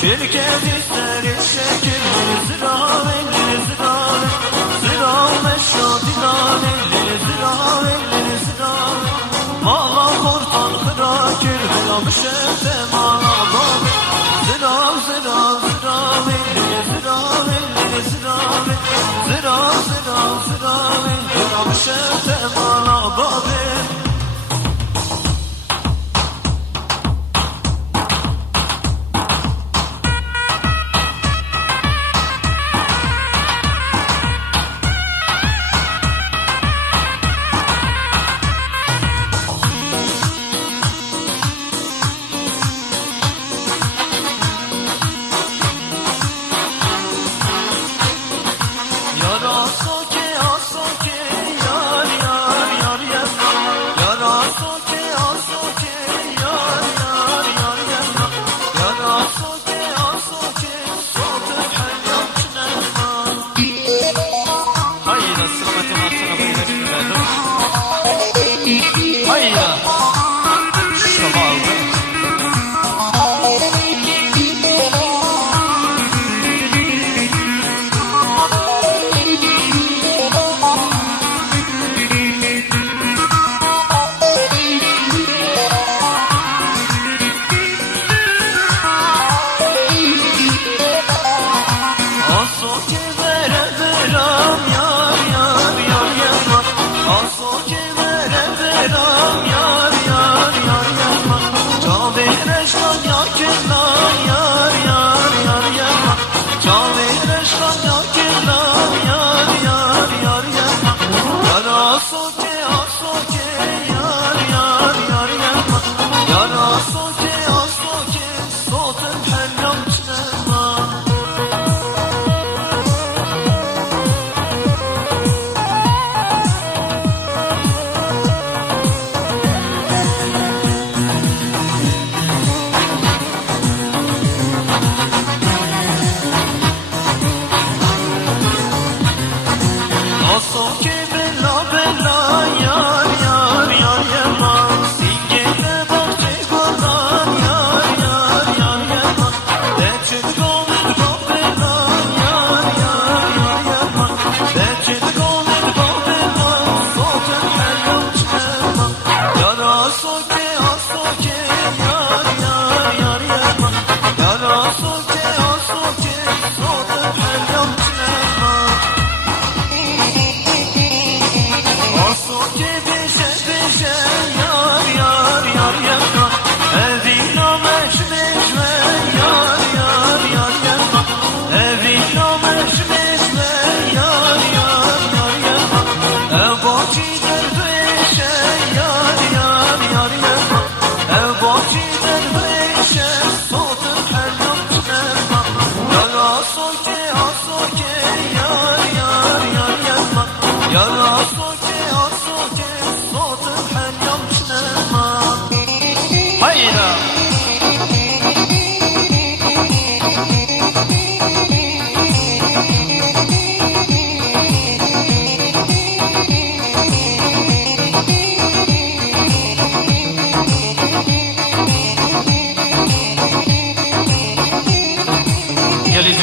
şirket isterim şekil elli zira meşo dilan elli zira mala kortan kırakir belam şefte mala babi zira belam şefte mala babi.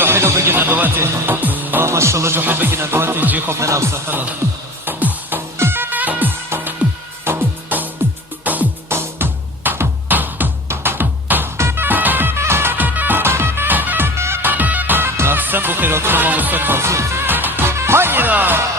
جو حلو بقي ندواتي ما شاء الله جو حلو بقي ندواتي يجيكم من أبصر خلاص أحسن بخيراتنا ما مستقبل هيا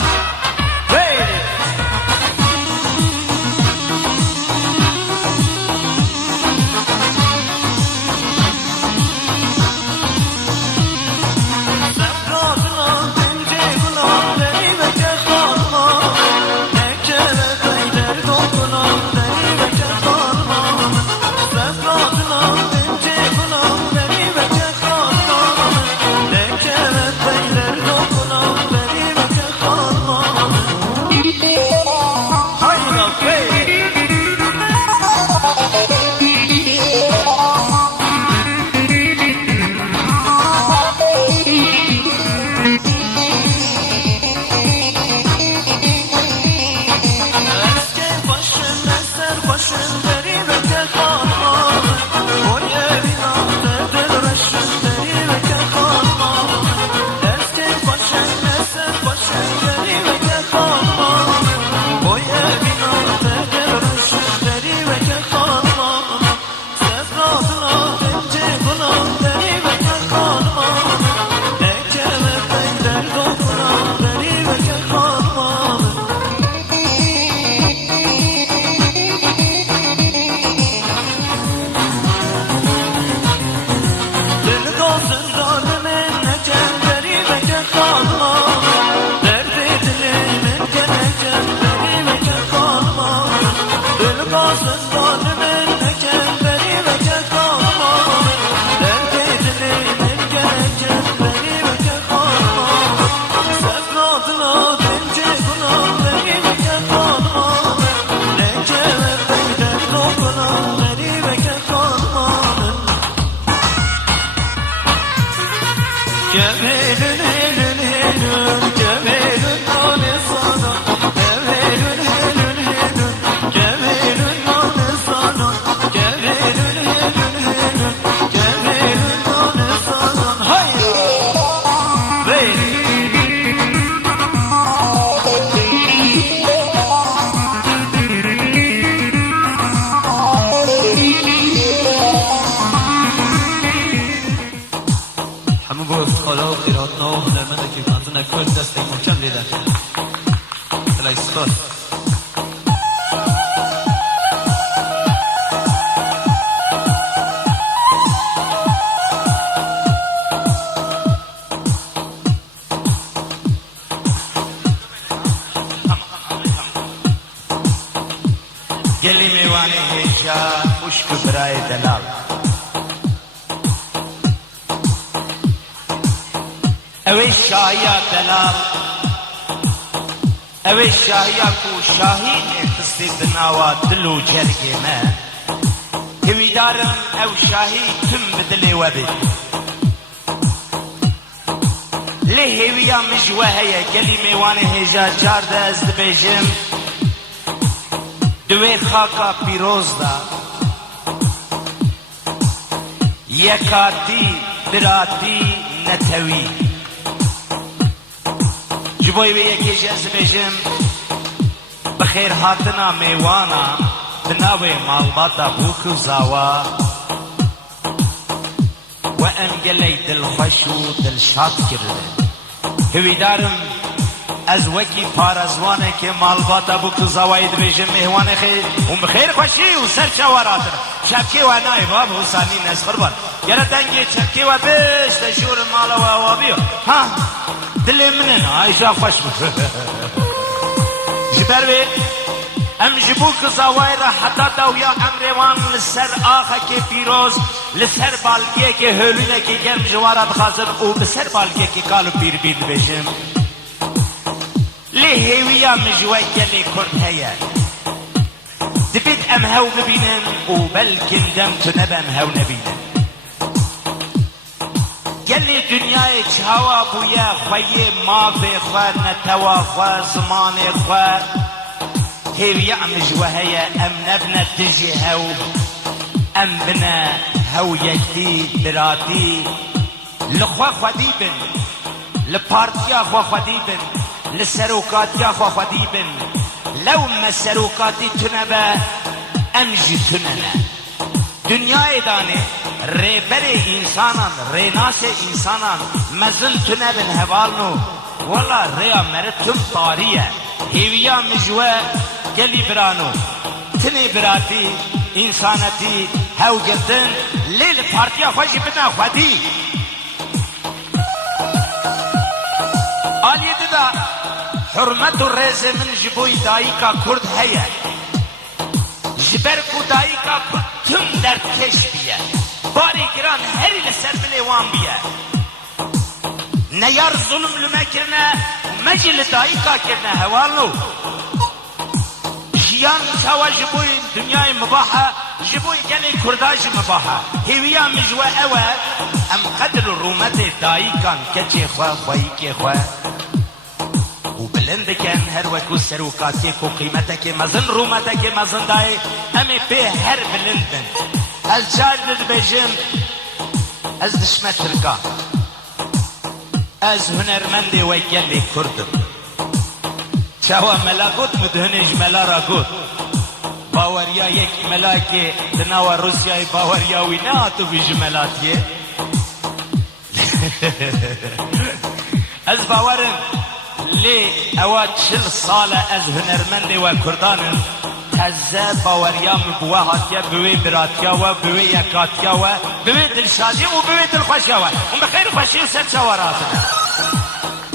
Gemelin helin helin Gemelin nane sana Gemelin helin helin Gemelin nane sana Gemelin helin helin Gemelin nane sana Hayır همه با افتخالا و قیراتنا و هنرمنده که منظور نکرد دست محکم لیدن الایستاد گلی میوانی هیچا خشک برای دلال اوی شاهیا دلال اوی شاهیا کو شاهی اختصی بناوا دلو جرگی ما هوی دارم او شاهی تم بدلی وبی لی هویا مجوهیا گلی میوانی هیچا جارده از دبیجم دوی خاکا پیروز دا یکاتی براتی نتوی جبوی به یکی جز بجم بخیر هاتنا میوانا بناوی مالباتا بوکو زاوا و ام گلی دل خوش و دل شاد کرده هوی دارم از وکی پارزوانه که مالباتا بوکو زاوید بیجم مهوانه خیر و بخیر خوشی و سر چواراتر شبکی و نای باب حسانی نز قربان یرا دنگی چبکی و بیش تشور مالا و آوابیو ها دلی منن آیشا خوش بود جبر بی ام جبوک زاوی را حتا داویا امروان لسر آخا که پیروز لسر بالگیه که هلونه که گرم جوارات خاصر او بسر بالگیه که کالو پیر بید بیشم ليه هويا مجوي يلي كرد هيا دبيت ام هاو نبينن وبلكن دمت نبم هاو نبينن يلي دنياي تشهوا بويا خوي ما في خوا نتوا خوا زمان خوا هويا مجوي هيا ام نبنا تجي هاو ام بنا هاو يجدي براتي لخوا خديبن لبارتيا خوا خديبن لسروكاتيا خوا خديبن لو ما سروكاتي تنبا امجي تننا دنيا داني ريبري انسانا ريناس انسانا مزن تنبن هوالنو والله ريا مرتم طارية هيويا مجوى قلي برانو تني براتي انسانتي هاو جدن ليل بارتيا خوشي بنا خدي آلي دا حرمت و رز من جبوی دایکا کرد هیا جبر کو دایکا کرد تم در کش بیا باری گران هری لسر بلیوان بیا نیار ظلم لما کرنا مجل دایکا کرنا هوالنو جیان چاوا جبوی دنیای مباحة جبوی گلی کرداج مباحة هیویا مجوه اوه ام قدر رومت دایکان کچی خواه خواهی که خواه وبلند كان هر وكو سروكاتيك وقيمتك مزن رومتك مزن داي امي بيه هر بلندن الجار للبيجم از دشمت تركا از هنرمندي ويجلي كردم شاوا ملاقوت مدهنج ملارا قوت باوريا يك ملاكي دناوا روسيا باوريا ويناتو في جملاتي از باورن لي اوات شل صالة از هنرمندي وكردان تزا باوريا مبواهاتيا بوي براتيا وبوي يكاتيا وبوي دلشادي وبوي دلخوشيا ومبخير خوشي وسر شواراتنا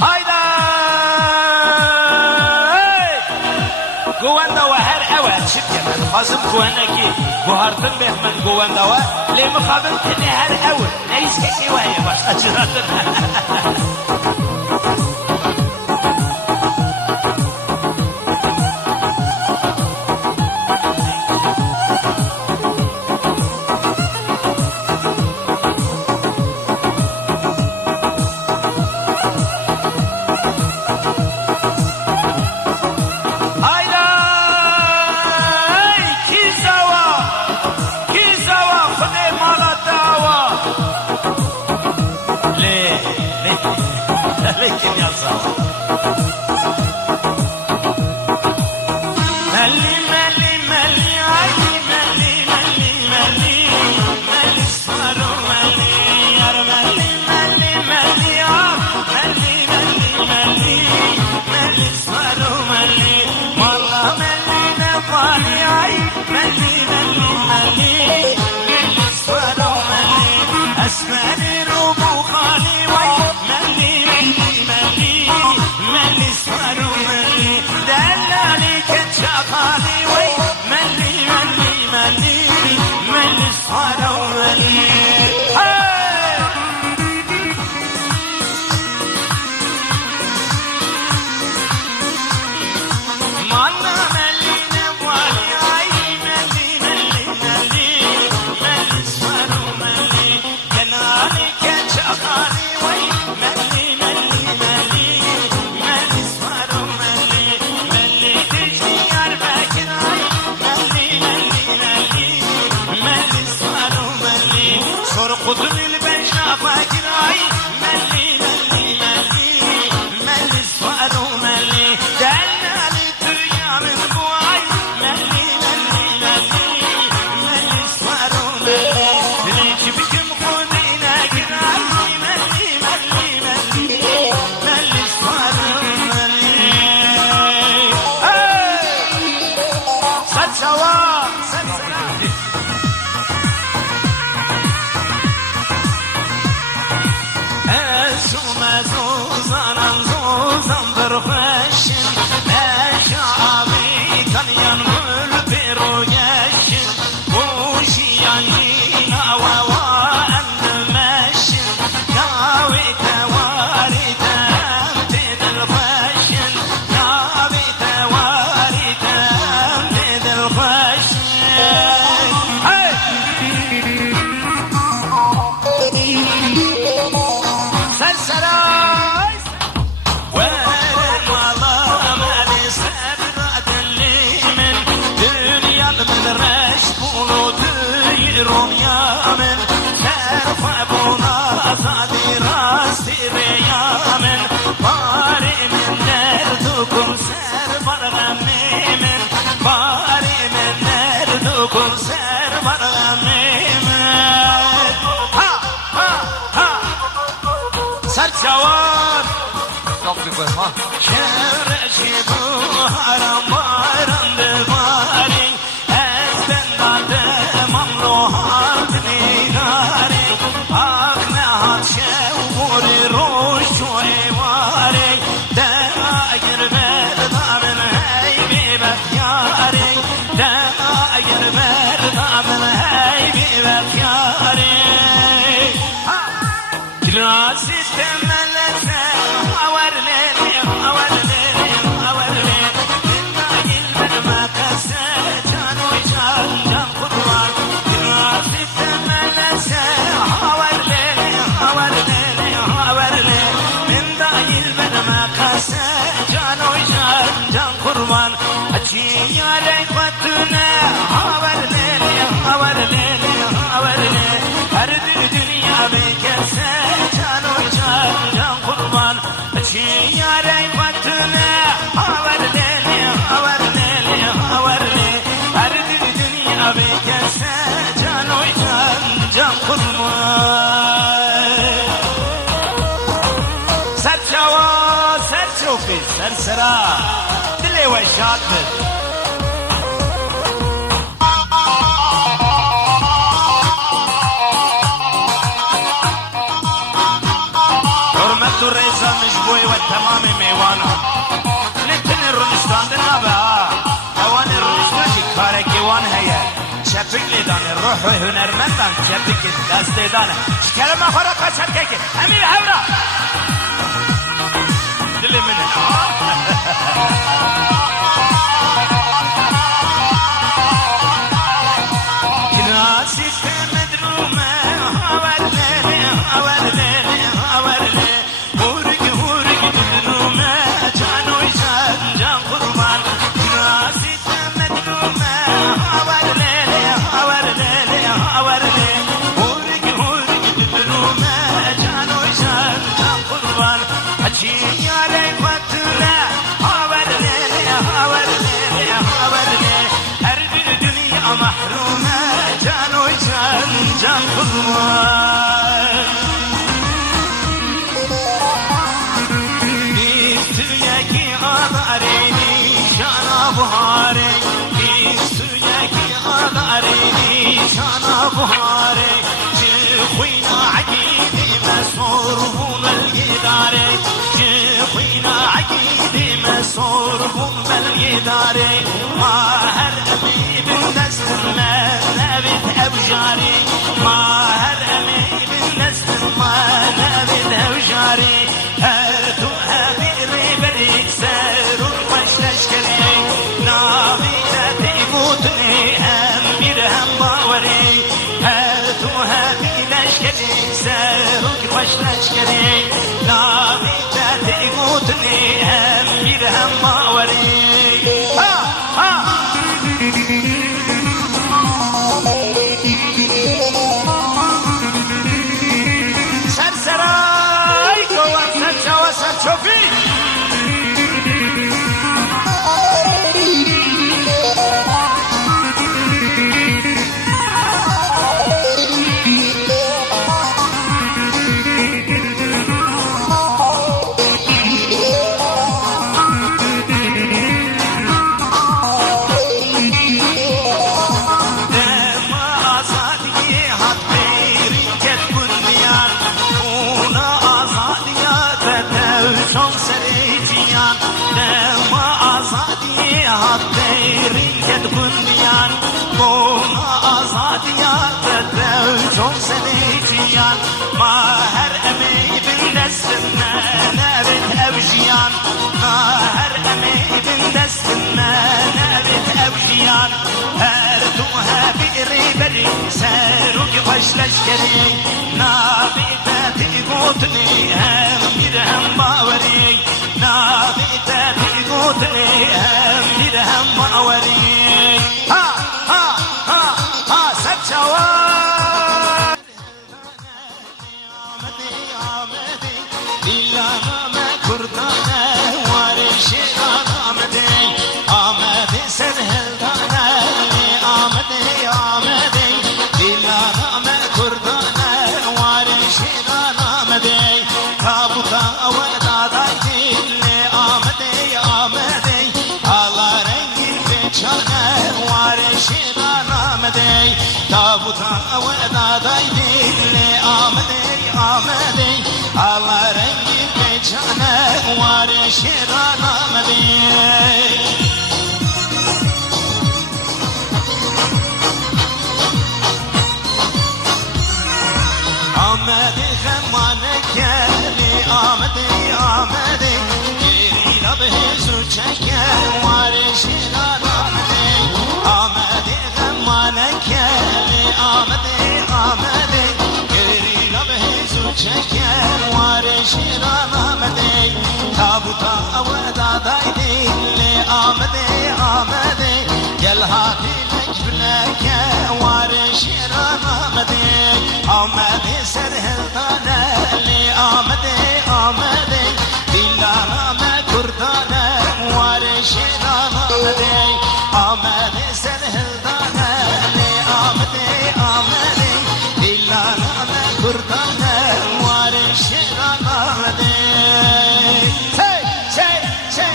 هايدا قواندا وهر اوات شبكة من خازم قواناكي قوهارتن بيخ من قواندا لي مخابن تني هر اوات نيس كسي وهي باشتا جراتنا ملي ملي ملي عي ملي ملي ملي ملي صار ملي يا ملي ملي ملي ملي ملي ملي ملي صار ملي والله ملي نبالي عي ملي ملي ملي ملي صار ملي اسمعني روبو خالي وي ملي ملي ملي ملي صار ملي دلالي كتشافالي وي ملي ملي ملي ملي صار ملي مانا ملي نبالي عي ملي ملي ملي ملي صار ملي دلالي كتشافالي وي ملي ملي ملي ملي صار ملي ملي تجني عربك راي ملي ملي ملي ملي صار ملي صار قدري البشافك راي ملي ملي ملي ملي صار ملي دلالي الدنيا من بوعي ملي ملي ملي ملي صار ملي ليش بكم خذينا قراي ملي ملي ملي ملي صار ملي صد سوا صد سوا زوزان زوزان برخشن شعبي كان ينقل برويشن وشياني ووان مشن ياوي تواري تمتد الخشن ياوي تواري تمتد الخشن سلسلاي وين والله مالي سبرة اللي من دنيا من رشد ولود يروم يامن سرف ابونا صادي راسي ريامن باري من نردكم سر برغمي من باري من نردكم سر برغمي من ها ها ها سر جوار Çok güzel ha. شرشي بوهرم بارم دباري أزدن دادم أمروهار دنيداري أغنهات شووري روش شويواري داير بردا من هيبي بخياري داير بردا من هيبي بخياري كراسي تملسة أور ليلي أور ليلي أور ليلي من باقي المدمكسة جانو جان جان قربان كراسي تملسة أور ليلي أور ليلي أور ليلي من باقي المدمكسة جانو جان جان قربان أجي يا ريقتنا أور ليلي أور ليلي أور ليلي أرد الدنيا بكسة جانو جان جان قربان أجي يا ريقتنا أور ليلي أور ليلي أور ليلي أرد الدنيا بكسة جانو جان جان قربان سر جوا سر شوفي سر سرا دلي وشاطر حرمت الرئيسة مشبوي والتمام ميوانا نتن الرنشتان دنابا اوان الرنشتان شكارك يوان هيا شبك لدان الروح هنرمندان شبك دست دان شكرا ما فرق شركك امير حورا دلي منه كراسي مدرومة أور ليلي أور ليلي أور ليلي هورك هورك مدرومة جانو جان جان قربان كراسي مدرومة أور ليلي أور ليلي أور ليلي هورك هورك مدرومة جانو جان جان قربان أجي يا ريفت kızlar. Üstündeki adare nişana buhare, üstündeki adare nişana buhare. جخوينا عقيدي مسورهم الجداري، جخوينا عقيدي مسورهم الجداري. ما هرمي بالنسل ما نبت أبجاري، ما هرمي بالنسل ما نبت أبجاري. هاتو هبيري بريك سارو مش لشكري، نابي تتيبوتني هم برهم باوري. هاتو هبيري سارك باش لشكري، نابي تتيبوتني هم برهم باوري. ها ها سرسراي كوان سرچا و سرچوفي. ما هر امي بالنسل ما نبت ابجيان، ما هر امي بالنسل ما نبت ابجيان. هر توها بئري بري ساروك باش لشكري، نابي تتيبوتني هم برهم باوري، نابي تتيبوتني هم برهم باوري. ها ها ها ها سبشوان تابوتا وداداي دلي آمدي آمدي على رنگي بيجانا واري شيران آمدي. آمدي خمانك يالي آمدي آمدي گيري لبهزو چكا واري شيران آمدي. آمدي خمانك يالي آمدي آمدي گيري لبهزو چكا واري شيران آمدي. تابوتا وداداي دلي آمدي آمدي گل هاتي لك بلاك واري شيران آمدي. آمدي سرهلدانا لي آمدي آمدي دلانا ما كردانا واري شيران آمدي. آمدي سرهلدانا لي آمدي آمدي دلانا ما كردانا واري شيران آمدي. Say, say, say.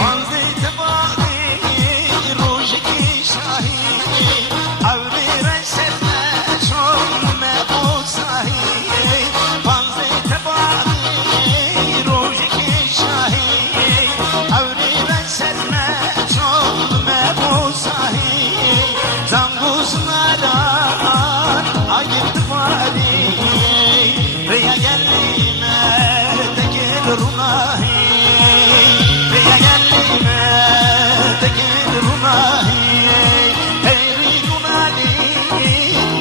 منزل تباغي روجي شاهي أوري رسلنا شون مبوط صاحي. منزل تباغي روجي شاهي أوري رسلنا شون مبوط صاحي. زنبوز نادان عيد تفادي ريا يلي ما تكل رماهي، ريا يلي ما تكل رماهي. هيري نادي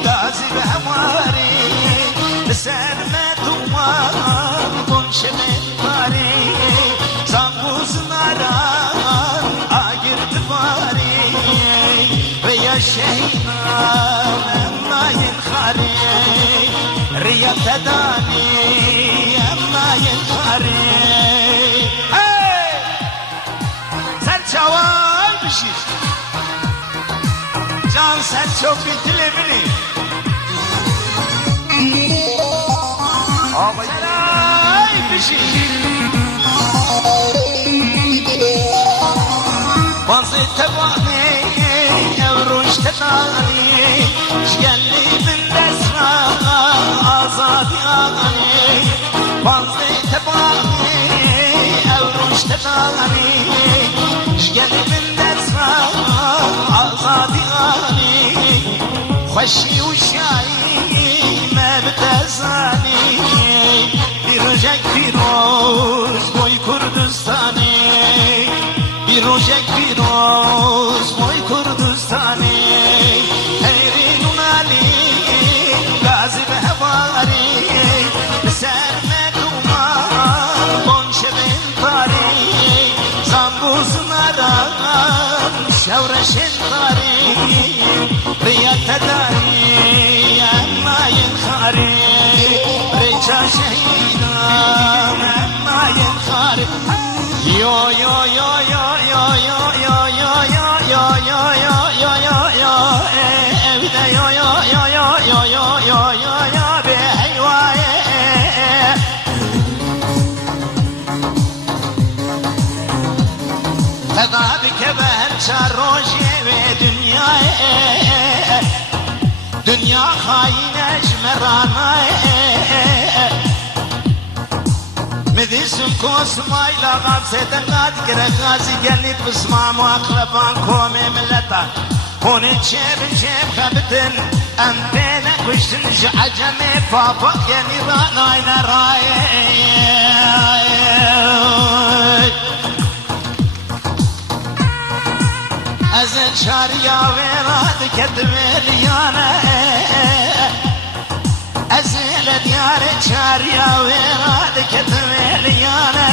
غازي بهواري لسان ما توار ضمش من باري. زنبوز نادان عيد تفادي ريا الشهيد ما ينخري، ريا تداني ما ينخري. سرچاوان بشير سر çok bitilemini Ağaberay pişi Bazı tebani evruş tedani Şgelli bin desra azadi ağani Bazı tebani evruş tedani Şgelli bin desra azadi ağani Xoşi u şayi mebtezani Bir rojek piroz boy Kurdistani Bir rojek piroz boy Kurdistani Heyrin unali gazi behvari Ser mekuma bonşe bin tari Zambuzun aran şevreşin tari Riyat tedari emma yenkhari Reça şehidam emma yenkhari Yo yo yo yo yo yo yo yo yo yo yo yo yo yo yo evde yo yo yo yo yo yo yo yo yo be heyvaye Feda bike ben çarroşe ve dünyaya Dünya haine şmeranaye مديسم كوس مايلا غاب سيدنات كرغازي قلي بسمع مواقربان كومي ملتا هون تشيب تشيب خبتن أمتين كشتن جعجمي بابا يعني رانا راي أزل شاريا ويراد كدمي ليانا أزل ديار شاريا ويراد كدمي ليانا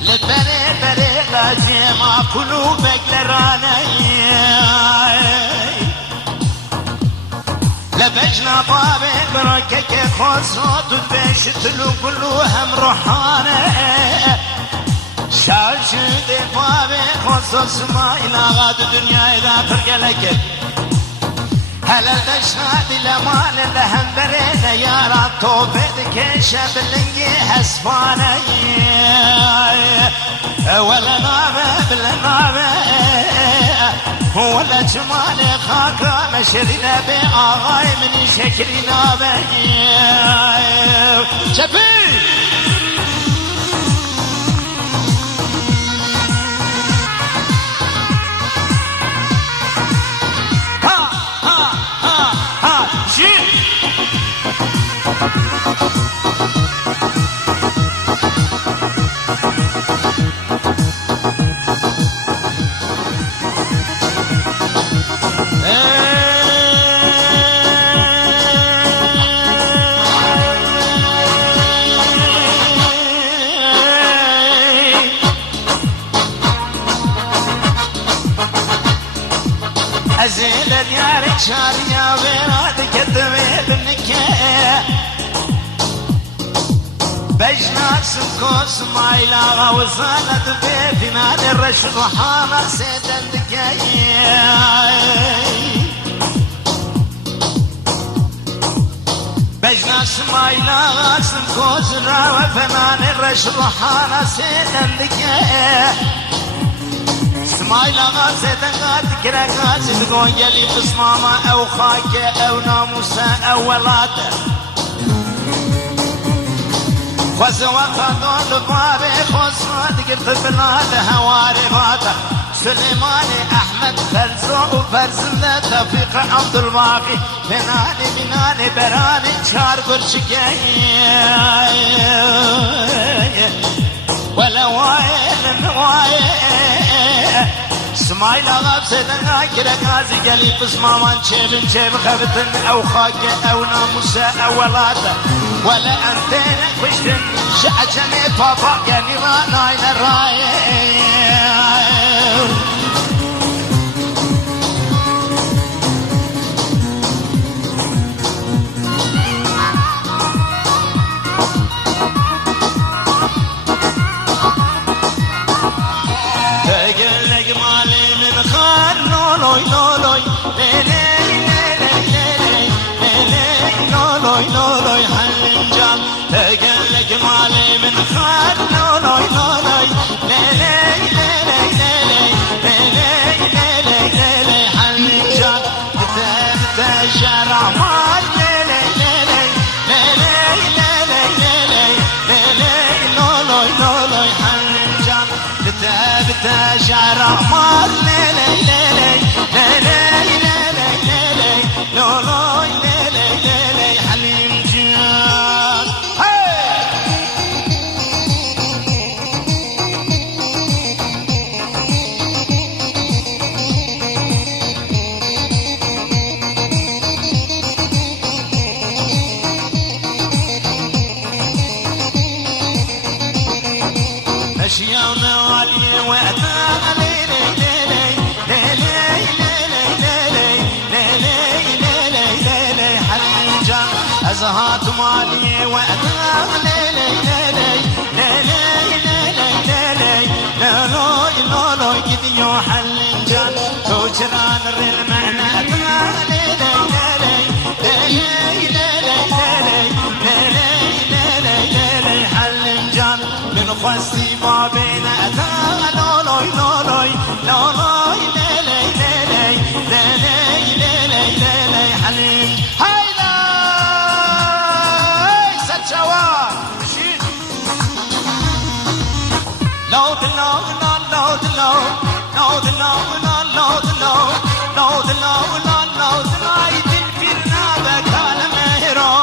لبني بني غازي ما قلوبك لرانا لبجنا بابي بركك خصوت البيش تلو كلو هم روحانا شاشد بابي خصوص ما إلى غاد الدنيا إذا ترقلك هلا دشاد لمان لهم برينا يا راتوبد كشف لنجي هسفانا ولا نابه بلا نابه ولا جمال خاكا مشرنا بآغاي من شكرنا بي شبي أزيل ديارك شاريا ويراد كدمي بنكه بجناس كوس مايلا غوزالة بيتنا الرش رحانا سيدن دكاي بجناس مايلا غاسم كوس راوة فنان الرش رحانا سيدن دكاي سمايلا غازيتا غاد كرا غازي تقول يلي بصمامة أو خاكة أو ناموسة أو ولادة خزوة خدون بابي خزوة قرت بلاد هواري باتا سليماني أحمد فرزو وفرزلة توفيق عبد الباقي بناني بناني براني شار برشقي ولا وايل نوايل سمايل غاب سيدنا كرا غازي قلي بسمامان شيبن شيب خبتن أو خاكة أو ناموسة أو ولادة ولا أنتين كشتن شعجمي بابا يعني راناين الراي لولوي لولوي ليلي ليلي ليلي لولوي لولوي حنجان تقلق مالي من خال لولوي لولوي ليلي ليلي ليلي ليلي ليلي حنجان تثبت الشارع مال ليلي ليلي ليلي ليلي ليلي لولوي لولوي حنجان تثبت الشارع مال ليلي ليلي ليلي ليلي لولوي ليلي ليلي حنجان اشياء عالية وقتها ليلي ليلي ليلي ليلي ليلي ليلي ليلي حنجان ازهات مالية وقتها ليلي ليلي ليلي ليلي ليلي لولوي لولوي قديو حنجان توجران الريل معناتها ليلي ليلي ليلي ليلي ليلي ليلي ليلي حنجان من خصي ما بين أذى لولوي لولوي لولوي ليلي ليلي ليلي ليلي ليلي حليم هيدا ست شوال لو دلو لو دلو لو دلو لو دلو لو دلو لو دلو يدل فينا بكال مهرو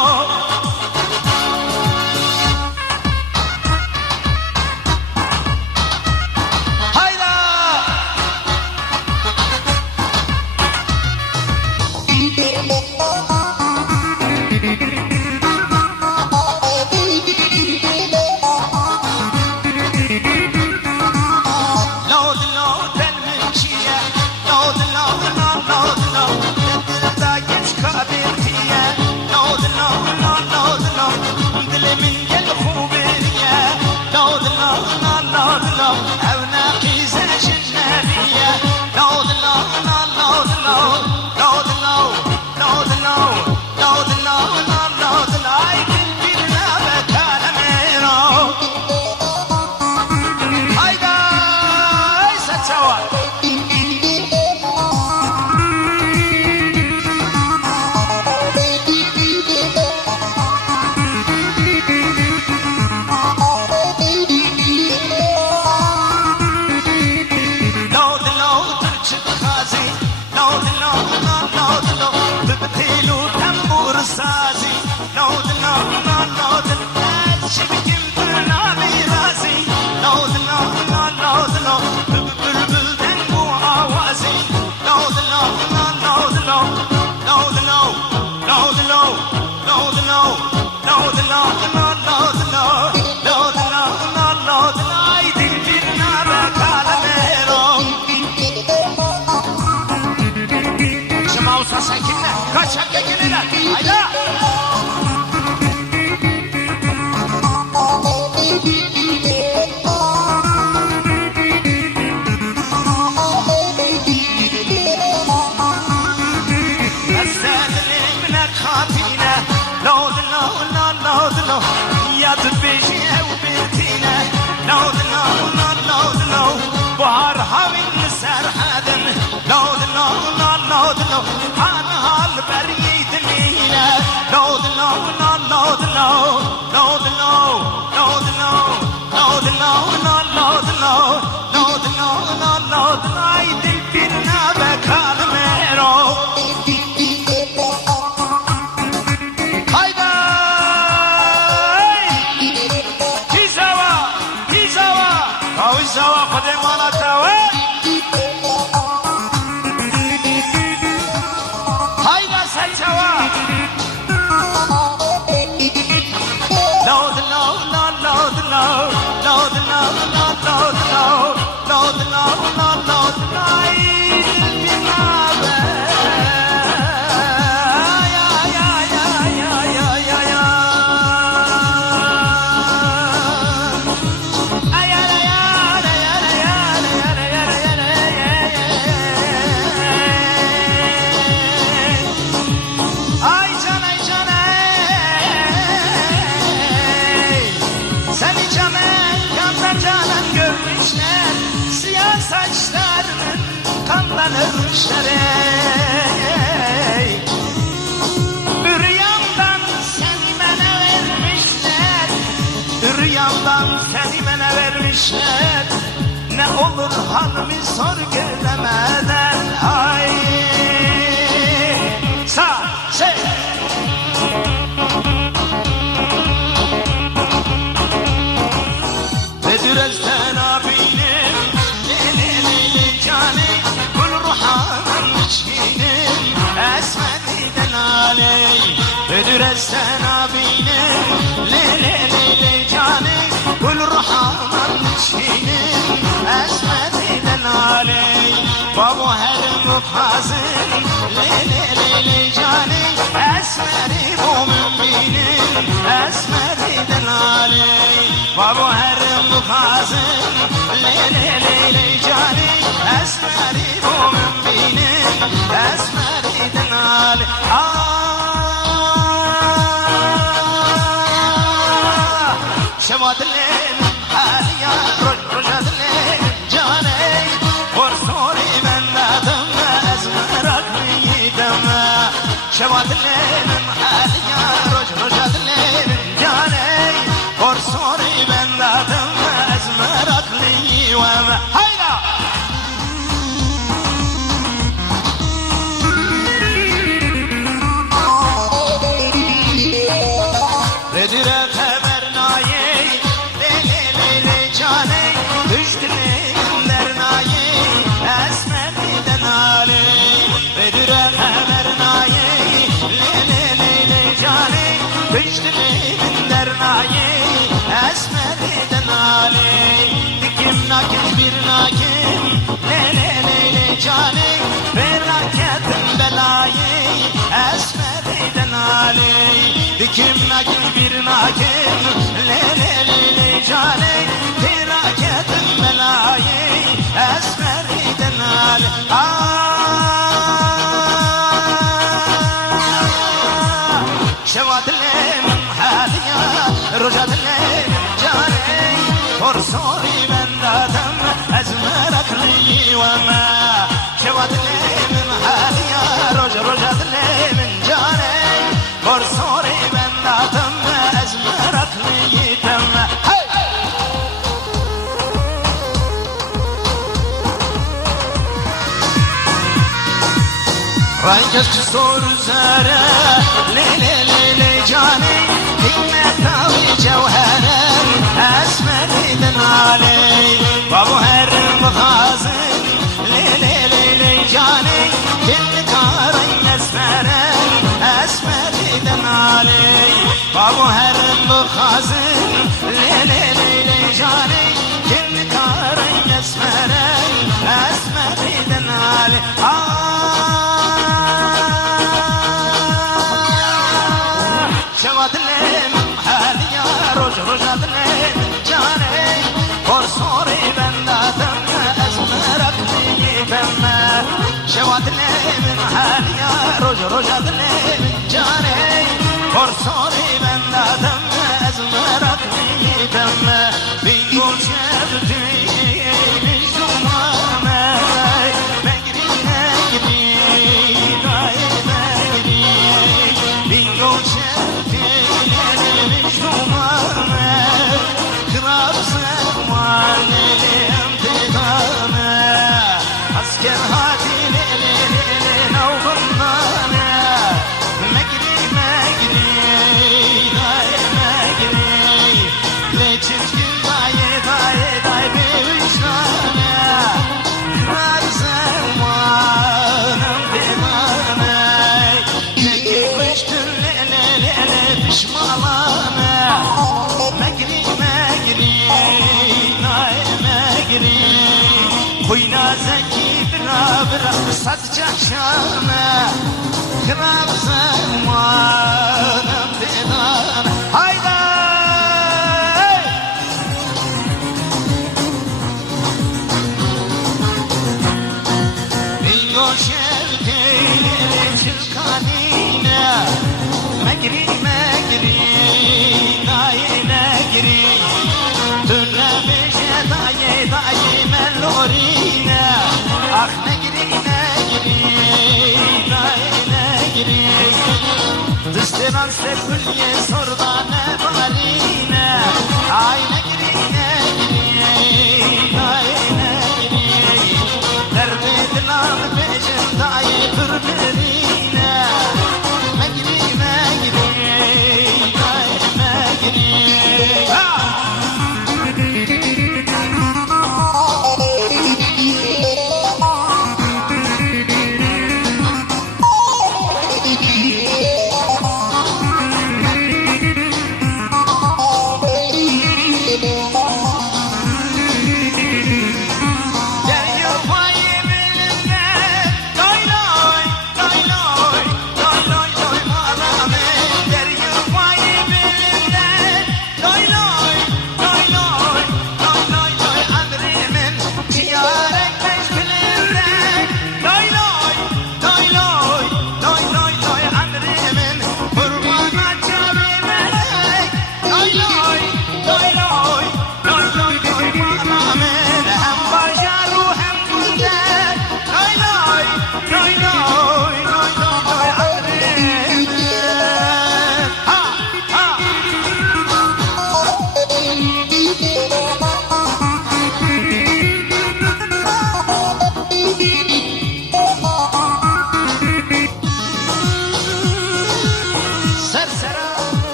No, vermişler Rüyamdan seni bana vermişler Rüyamdan seni bana vermişler Ne olur halimi sor görlemeden Ay Sağ şey Bedir Ezden abinin Lili cani Kul ruhanın içkinin Esmedi'den aley Bedir Ezden abinin Lili cani Kul ruhanın içkinin Esmedi'den aley Babu her mukazın Lili cani Esmedi bu müminin Esmedi'den aley Babu her mukazın Lili cani Esmedi bu müminin Esmedi'den aley Şevadilin haliya Rojadilin cani Korsori ben dadım Ezmerakliydem Şevadilin haliya Rojadilin cani Korsori ben dadım Ezmerakliyem Hayda Redire teber nayi Lili cani Düştüğün dernayi Esmedi'den aley Redire teber nayi Lili cani Düştüğün dernayi Esmedi'den aley Dikim nakim bir nakim Lili cani Felaketin belayı Esmedi'den aley Dikim nakim bir nakim Lili cani Felaketin belayı Esmedi'den aley Şevadilin haliya Rojadilin cani Korsori ben dadım Ezmerakliyem Şevadilin haliya Rojadilin cani Korsori ben dadım Ezmerakliyem Raykeş kısor üzere Lili cani Hikmet avi cevheren Esmedi'den aley Babu her mıgazın Lili cani Kendi karın esmeren Esmedi'den aley Babu her mıgazın Lili cani Kendi karın esmeren Esmedi'den aley Şevadilin haliya Rojadilin cani Korsori ben dadım Ezmerakliyem Şevadilin haliya Rojadilin cani Korsori ben dadım Ezmerakliyem Bingol şevdi Mecnumane Megri Bingol şevdi Asker hadi lili navgınane Megri megri Leçizgin daye bewişnane Kırar zamanım demane Çekilmiştir lili pişmalane Megri Kuyna zeki bira satacak şanı Kırar zamanım dedan Hayda Bingo şevdiyle çırkanine Megri Megri Tünle beşe daye mellorine Ah negri گری دستران سکولیه سردانه بالینه آی